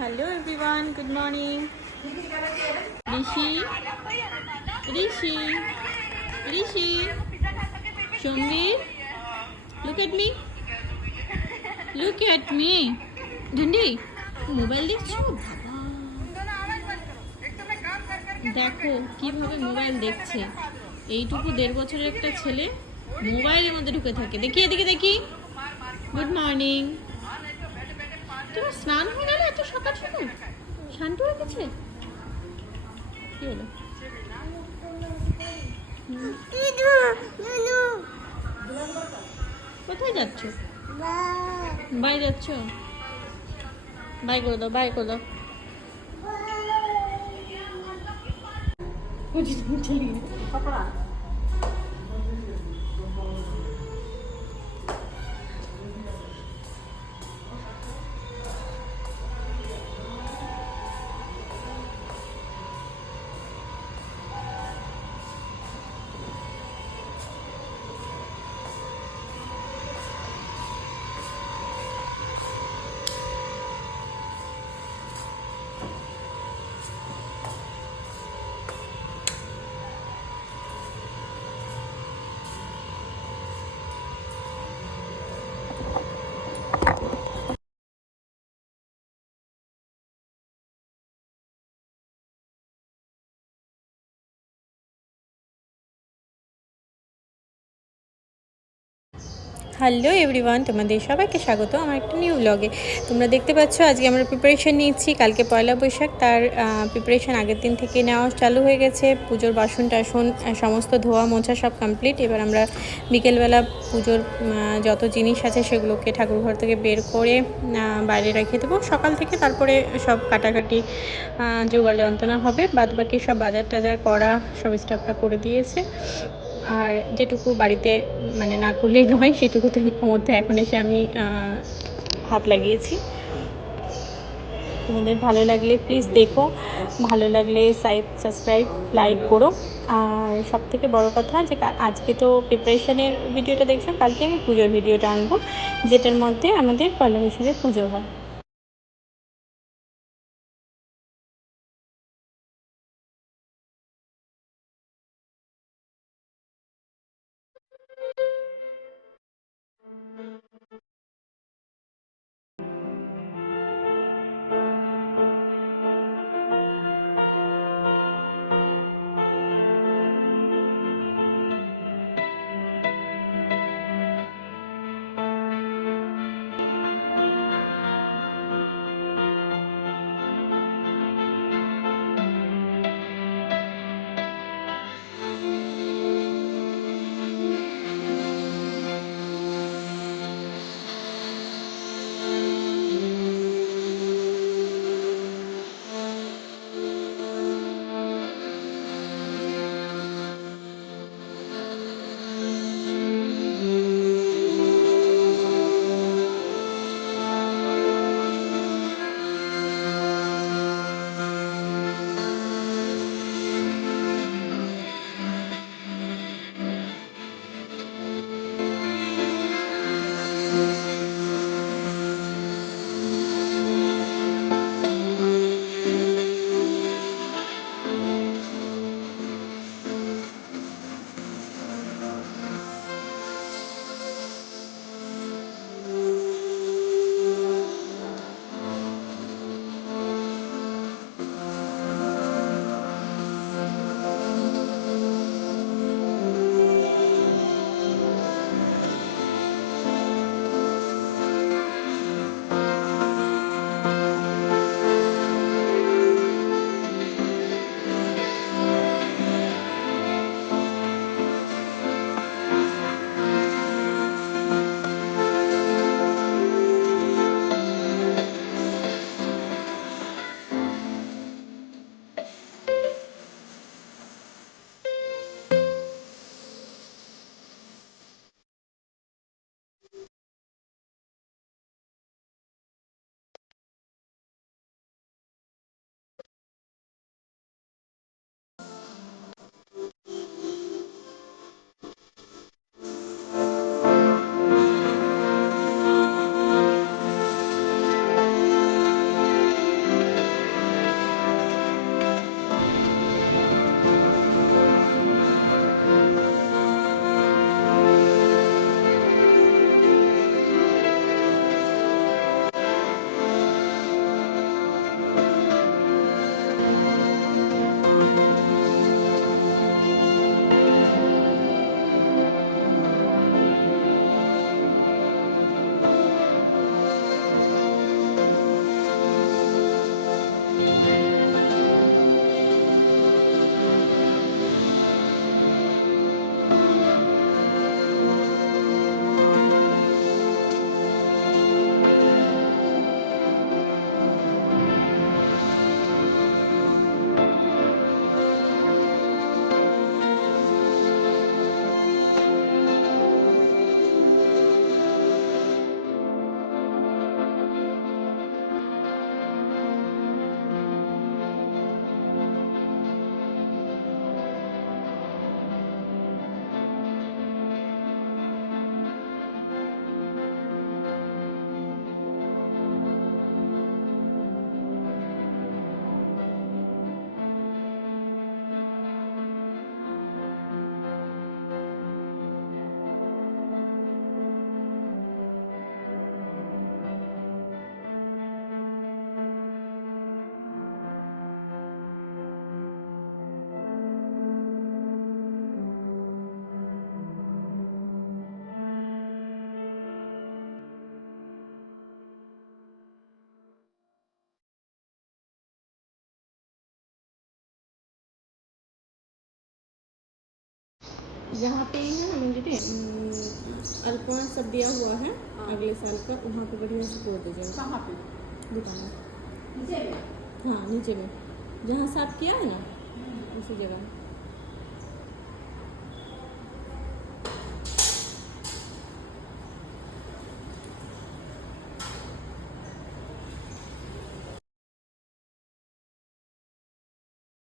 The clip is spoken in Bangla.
Hello everyone, good morning. Rishi, Rishi, Rishi, Shomir, look at me. Look at me. ঝুন্ডি মোবাইল দেখছো? দেখো কিভাবে মোবাইল দেখছে। এইটুকু 1.5 বছরের একটা ছেলে মোবাইলের মধ্যে ঢুকে থাকে। দেখি এদিকে দেখি। Good morning. তোমার স্নান হয়ে গেল এত সকাল সকাল? শান্তি হয়ে গেছে? কি হলো? কোথায় যাচ্ছ? বাই যাচ্ছ? বাই করে দাও, বাই করে দাও। হ্যালো এভরিওয়ান, তোমাদের সবাইকে স্বাগত আমার একটা নিউ ব্লগে। তোমরা দেখতে পাচ্ছ আজকে আমরা প্রিপারেশন নিচ্ছি। কালকে পয়লা বৈশাখ, তার প্রিপারেশন আগের দিন থেকে নেওয়া চালু হয়ে গেছে। পুজোর বাসন টাসন সমস্ত ধোয়া মোছা সব কমপ্লিট। এবার আমরা বিকেলবেলা পুজোর যত জিনিস আছে সেগুলোকে ঠাকুরঘর থেকে বের করে বাইরে রেখে দেবো সকাল থেকে। তারপরে সব কাটাকাটি জোগাড় যন্ত্রণা হবে, বাদ বাকি সব বাজার টাজার করা সব স্টাফরা করে দিয়েছে। আর যেটুকু বাড়িতে মানে না করলেই নয় সেটুকুতে মধ্যে এখন এসে আমি হাত লাগিয়েছি। তোমাদের ভালো লাগলে প্লিজ দেখো, ভালো লাগলে সাবস্ক্রাইব লাইক করো। আর সব থেকে বড়ো কথা যে আজকে তো প্রিপারেশনের ভিডিওটা দেখছো, কালকে আমি পুজোর ভিডিওটা আনবো যেটার মধ্যে আমাদের পয়লা বৈশাখের পুজো হয়। जहाँ पे ही है ना मेरे अल्पना सब दिया हुआ है अगले साल का, वहाँ पे बढ़िया से तोड़ दीजिएगा। कहाँ पे? दुकान में नीचे में? हाँ नीचे में जहाँ साफ किया है ना उसी जगह।